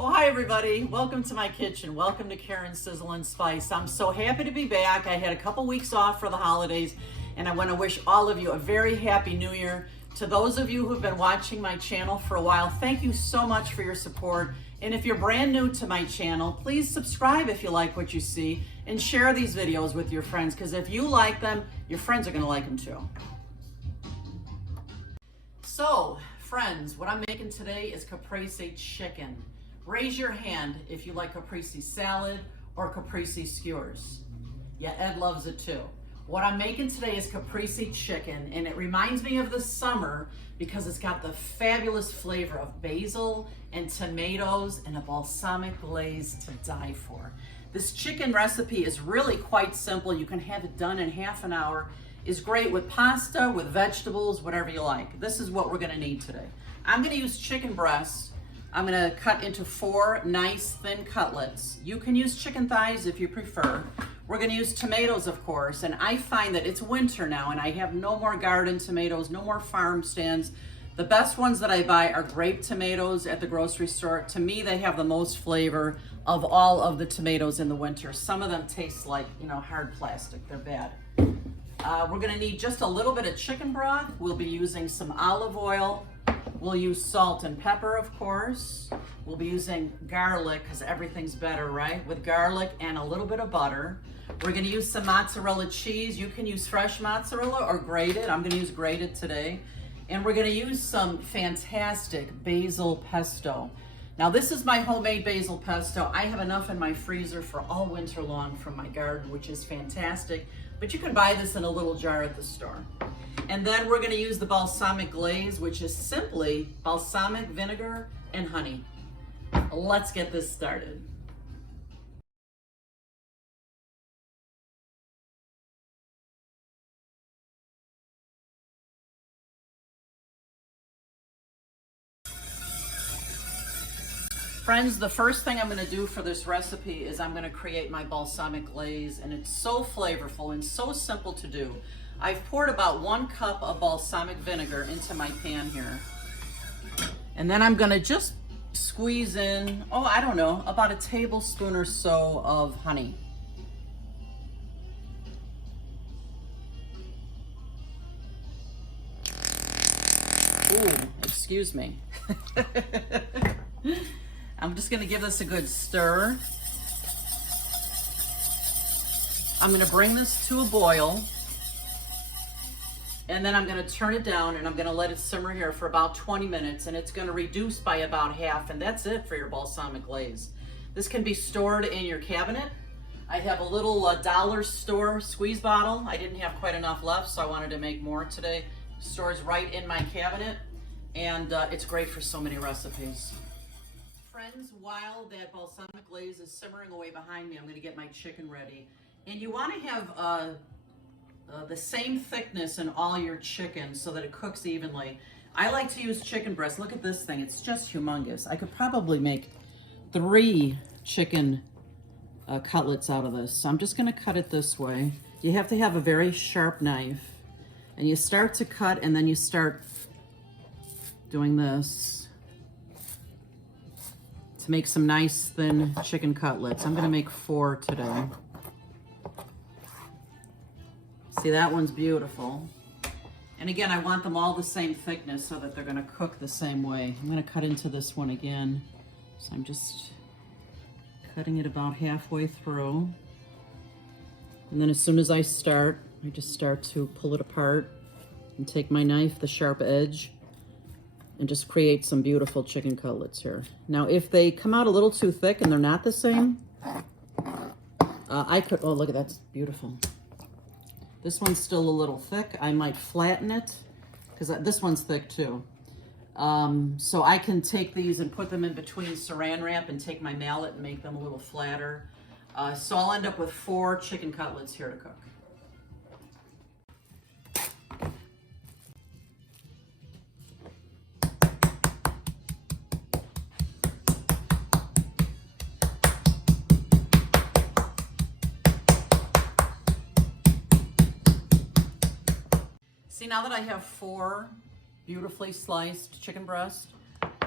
Oh, hi everybody. Welcome to my kitchen. Welcome to Karen's Sizzle and Spice. I'm so happy to be back. I had a couple weeks off for the holidays, and I want to wish all of you a very happy new year. To those of you who've been watching my channel for a while, thank you so much for your support. And if you're brand new to my channel, please subscribe if you like what you see and share these videos with your friends, because if you like them, your friends are going to like them too. So, friends, what I'm making today is Caprese Chicken. Raise your hand if you like caprese salad or caprese skewers. Yeah, Ed loves it too. What I'm making today is caprese chicken, and it reminds me of the summer because it's got the fabulous flavor of basil and tomatoes and a balsamic glaze to die for. This chicken recipe is really quite simple. You can have it done in half an hour. It's great with pasta, with vegetables, whatever you like. This is what we're gonna need today. I'm gonna use chicken breasts. I'm gonna cut into 4 nice thin cutlets. You can use chicken thighs if you prefer. We're gonna use tomatoes, of course, and I find that it's winter now and I have no more garden tomatoes, no more farm stands. The best ones that I buy are grape tomatoes at the grocery store. To me, they have the most flavor of all of the tomatoes in the winter. Some of them taste like, hard plastic. They're bad. We're gonna need just a little bit of chicken broth. We'll be using some olive oil. We'll use salt and pepper, of course. We'll be using garlic, because everything's better, right? With garlic and a little bit of butter. We're gonna use some mozzarella cheese. You can use fresh mozzarella or grated. I'm gonna use grated today. And we're gonna use some fantastic basil pesto. Now this is my homemade basil pesto. I have enough in my freezer for all winter long from my garden, which is fantastic. But you can buy this in a little jar at the store. And then we're gonna use the balsamic glaze, which is simply balsamic vinegar and honey. Let's get this started. Friends, the first thing I'm gonna do for this recipe is I'm gonna create my balsamic glaze, and it's so flavorful and so simple to do. I've poured about 1 cup of balsamic vinegar into my pan here. And then I'm gonna just squeeze in, about a tablespoon or so of honey. Ooh, excuse me. I'm just gonna give this a good stir. I'm gonna bring this to a boil, and then I'm gonna turn it down and I'm gonna let it simmer here for about 20 minutes, and it's gonna reduce by about half, and that's it for your balsamic glaze. This can be stored in your cabinet. I have a little dollar store squeeze bottle. I didn't have quite enough left, so I wanted to make more today. Stores right in my cabinet, and it's great for so many recipes. Friends, while that balsamic glaze is simmering away behind me, I'm gonna get my chicken ready. And you wanna have the same thickness in all your chicken so that it cooks evenly. I like to use chicken breast. Look at this thing, it's just humongous. I could probably make 3 chicken cutlets out of this. So I'm just gonna cut it this way. You have to have a very sharp knife, and you start to cut, and then you start doing this to make some nice thin chicken cutlets. I'm gonna make 4 today. See, that one's beautiful. And again, I want them all the same thickness so that they're gonna cook the same way. I'm gonna cut into this one again. So I'm just cutting it about halfway through. And then as soon as I start, I just start to pull it apart and take my knife, the sharp edge, and just create some beautiful chicken cutlets here. Now, if they come out a little too thick and they're not the same, oh, look at that, that's beautiful. This one's still a little thick. I might flatten it, because this one's thick too. So I can take these and put them in between saran wrap and take my mallet and make them a little flatter. So I'll end up with 4 chicken cutlets here to cook. See, now that I have 4 beautifully sliced chicken breasts,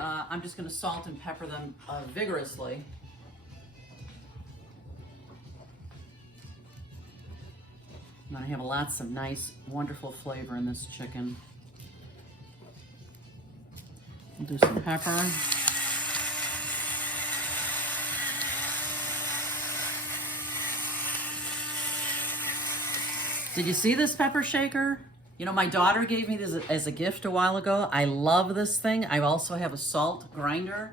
I'm just going to salt and pepper them vigorously. I'm going to have lots of nice, wonderful flavor in this chicken. We'll do some pepper. Did you see this pepper shaker? You know, my daughter gave me this as a gift a while ago. I love this thing. I also have a salt grinder,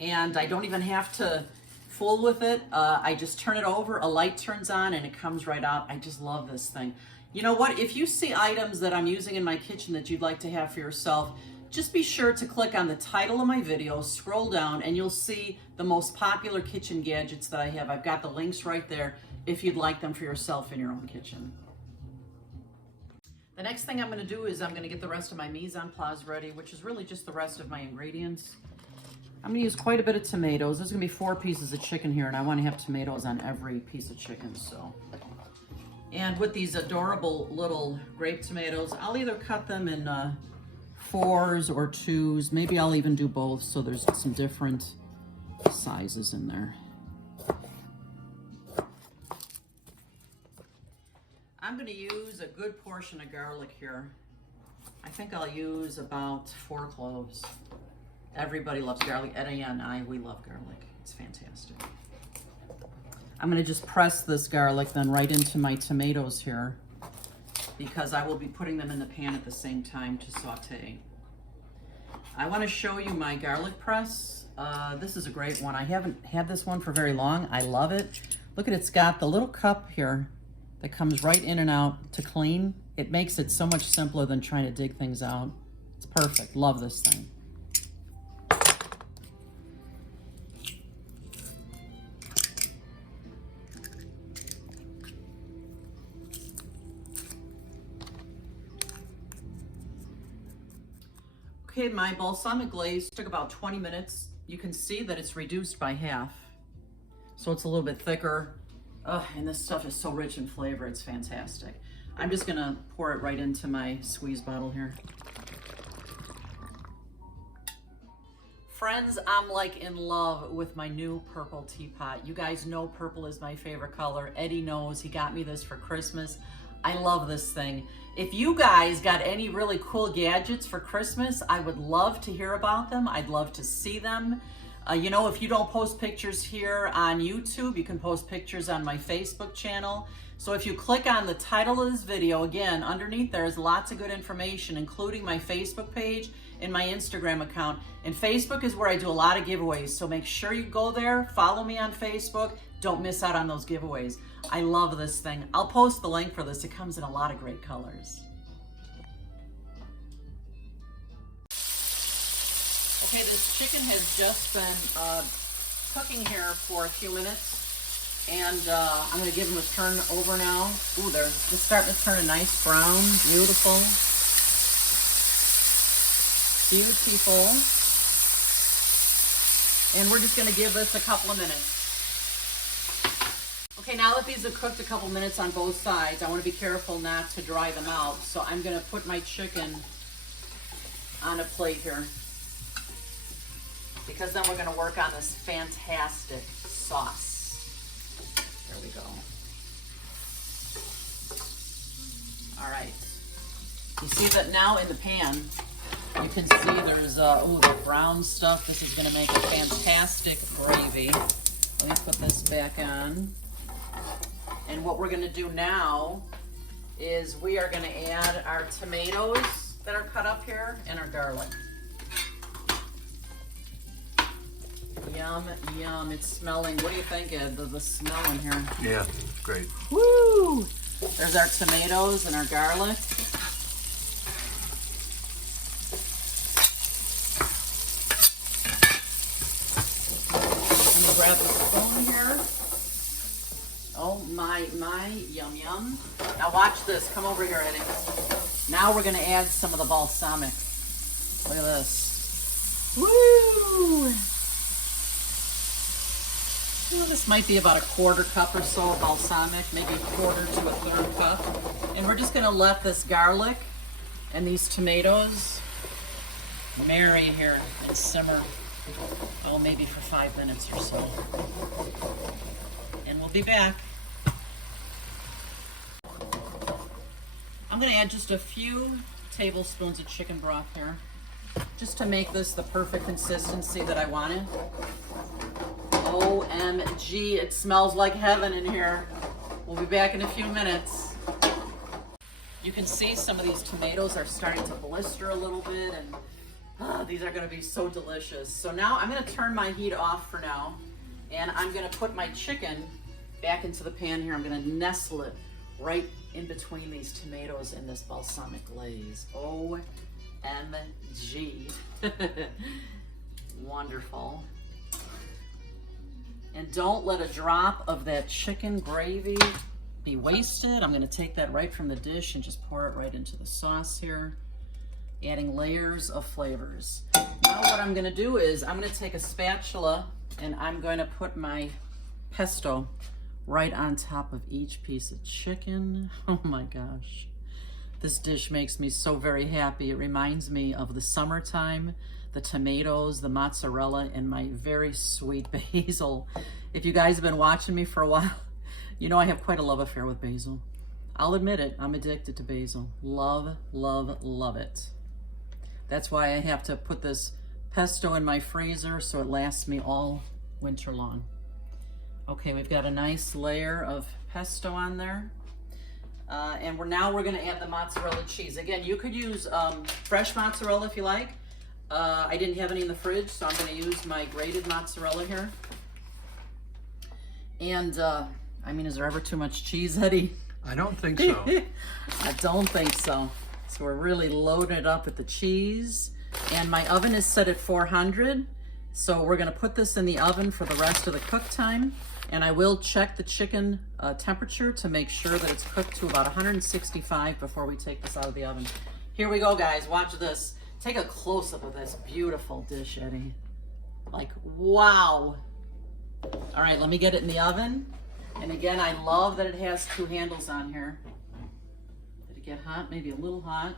and I don't even have to fool with it. I just turn it over, a light turns on, and it comes right out. I just love this thing. You know what? If you see items that I'm using in my kitchen that you'd like to have for yourself, just be sure to click on the title of my video, scroll down, and you'll see the most popular kitchen gadgets that I have. I've got the links right there if you'd like them for yourself in your own kitchen. The next thing I'm going to do is I'm going to get the rest of my mise en place ready, which is really just the rest of my ingredients. I'm going to use quite a bit of tomatoes. There's going to be 4 pieces of chicken here, and I want to have tomatoes on every piece of chicken. And with these adorable little grape tomatoes, I'll either cut them in 4s or 2s. Maybe I'll even do both, so there's some different sizes in there. I'm going to use a good portion of garlic here. I think I'll use about 4 cloves. Everybody loves garlic. Eddie and I, we love garlic. It's fantastic. I'm going to just press this garlic then right into my tomatoes here, because I will be putting them in the pan at the same time to saute. I want to show you my garlic press. This is a great one. I haven't had this one for very long. I love it. Look at it, it's got the little cup here that comes right in and out to clean. It makes it so much simpler than trying to dig things out. It's perfect. Love this thing. Okay, my balsamic glaze took about 20 minutes. You can see that it's reduced by half, so it's a little bit thicker. And this stuff is so rich in flavor, it's fantastic. I'm just gonna pour it right into my squeeze bottle here. Friends, I'm like in love with my new purple teapot. You guys know purple is my favorite color. Eddie knows, he got me this for Christmas. I love this thing. If you guys got any really cool gadgets for Christmas, I would love to hear about them. I'd love to see them. You know, if you don't post pictures here on YouTube, you can post pictures on my Facebook channel. So if you click on the title of this video, again, underneath there is lots of good information, including my Facebook page and my Instagram account. And Facebook is where I do a lot of giveaways. So make sure you go there, follow me on Facebook. Don't miss out on those giveaways. I love this thing. I'll post the link for this. It comes in a lot of great colors. Okay, this chicken has just been cooking here for a few minutes, and I'm going to give them a turn over now. Ooh, they're just starting to turn a nice brown, beautiful, beautiful. And we're just going to give this a couple of minutes. Okay, now that these have cooked a couple minutes on both sides, I want to be careful not to dry them out. So I'm going to put my chicken on a plate here, because then we're going to work on this fantastic sauce. There we go. All right. You see that now in the pan, you can see there's the brown stuff. This is going to make a fantastic gravy. Let me put this back on. And what we're going to do now is we are going to add our tomatoes that are cut up here and our garlic. Yum, yum. It's smelling. What do you think, Ed? The smell in here. Yeah, great. Woo! There's our tomatoes and our garlic. I'm going to grab the spoon here. Oh, my, yum, yum. Now watch this. Come over here, Eddie. Now we're going to add some of the balsamic. Look at this. Woo! You know, this might be about a 1/4 cup or so of balsamic, maybe 1/4 to a 1/3 cup. And we're just going to let this garlic and these tomatoes marinate here and simmer, oh, maybe for 5 minutes or so. And we'll be back. I'm going to add just a few tablespoons of chicken broth here, just to make this the perfect consistency that I wanted. OMG, it smells like heaven in here. We'll be back in a few minutes. You can see some of these tomatoes are starting to blister a little bit, and these are going to be so delicious. So now I'm going to turn my heat off for now, and I'm going to put my chicken back into the pan here. I'm going to nestle it right in between these tomatoes and this balsamic glaze. OMG. Wonderful. And don't let a drop of that chicken gravy be wasted. I'm going to take that right from the dish and just pour it right into the sauce here, adding layers of flavors. Now what I'm going to do is I'm going to take a spatula and I'm going to put my pesto right on top of each piece of chicken. Oh my gosh. This dish makes me so very happy. It reminds me of the summertime, the tomatoes, the mozzarella, and my very sweet basil. If you guys have been watching me for a while, you know I have quite a love affair with basil. I'll admit it, I'm addicted to basil. Love, love, love it. That's why I have to put this pesto in my freezer so it lasts me all winter long. Okay, we've got a nice layer of pesto on there. And now we're gonna add the mozzarella cheese. Again, you could use fresh mozzarella if you like. I didn't have any in the fridge, so I'm gonna use my grated mozzarella here. And I mean, is there ever too much cheese, Eddie? I don't think so. I don't think so. So we're really loading it up with the cheese. And my oven is set at 400. So we're gonna put this in the oven for the rest of the cook time. And I will check the chicken temperature to make sure that it's cooked to about 165 before we take this out of the oven. Here we go, guys, watch this. Take a close-up of this beautiful dish, Eddie. Like, wow. All right, let me get it in the oven. And again, I love that it has 2 handles on here. Did it get hot? Maybe a little hot.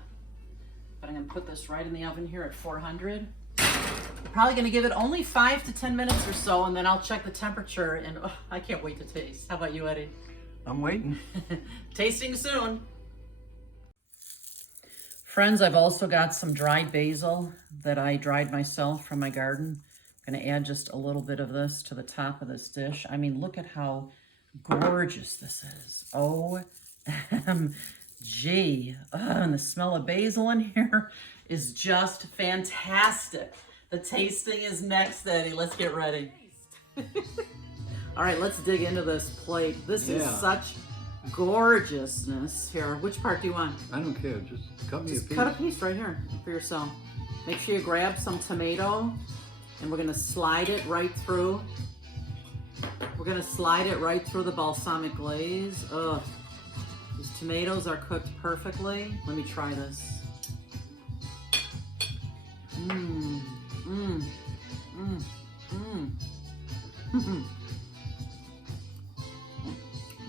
But I'm gonna put this right in the oven here at 400. I'm probably gonna give it only 5 to 10 minutes or so, and then I'll check the temperature, and oh, I can't wait to taste. How about you, Eddie? I'm waiting. Tasting soon. Friends, I've also got some dried basil that I dried myself from my garden. I'm gonna add just a little bit of this to the top of this dish. I mean, look at how gorgeous this is. OMG. And the smell of basil in here is just fantastic. The tasting is next, Eddie. Let's get ready. All right, let's dig into this plate. This is such gorgeousness. Here, which part do you want? I don't care. Just cut me a piece. Cut a piece right here for yourself. Make sure you grab some tomato, and we're gonna slide it right through. We're gonna slide it right through the balsamic glaze. Ugh. These tomatoes are cooked perfectly. Let me try this.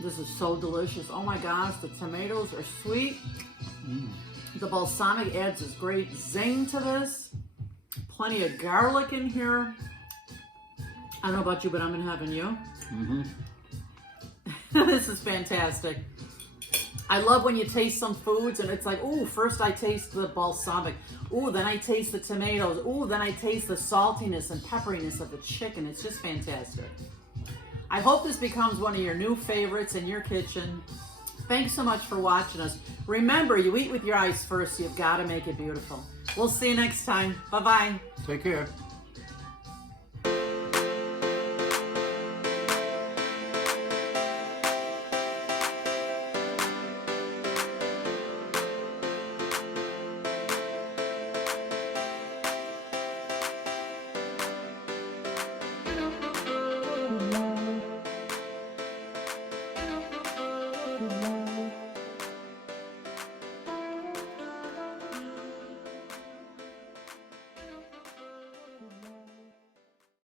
This is so delicious. Oh my gosh, the tomatoes are sweet. The balsamic adds this great zing to this. Plenty of garlic in here. I don't know about you, but I'm in heaven. You? This is fantastic. I love when you taste some foods and it's like, ooh, first I taste the balsamic. Ooh, then I taste the tomatoes. Ooh, then I taste the saltiness and pepperiness of the chicken. It's just fantastic. I hope this becomes one of your new favorites in your kitchen. Thanks so much for watching us. Remember, you eat with your eyes first. You've got to make it beautiful. We'll see you next time. Bye-bye. Take care.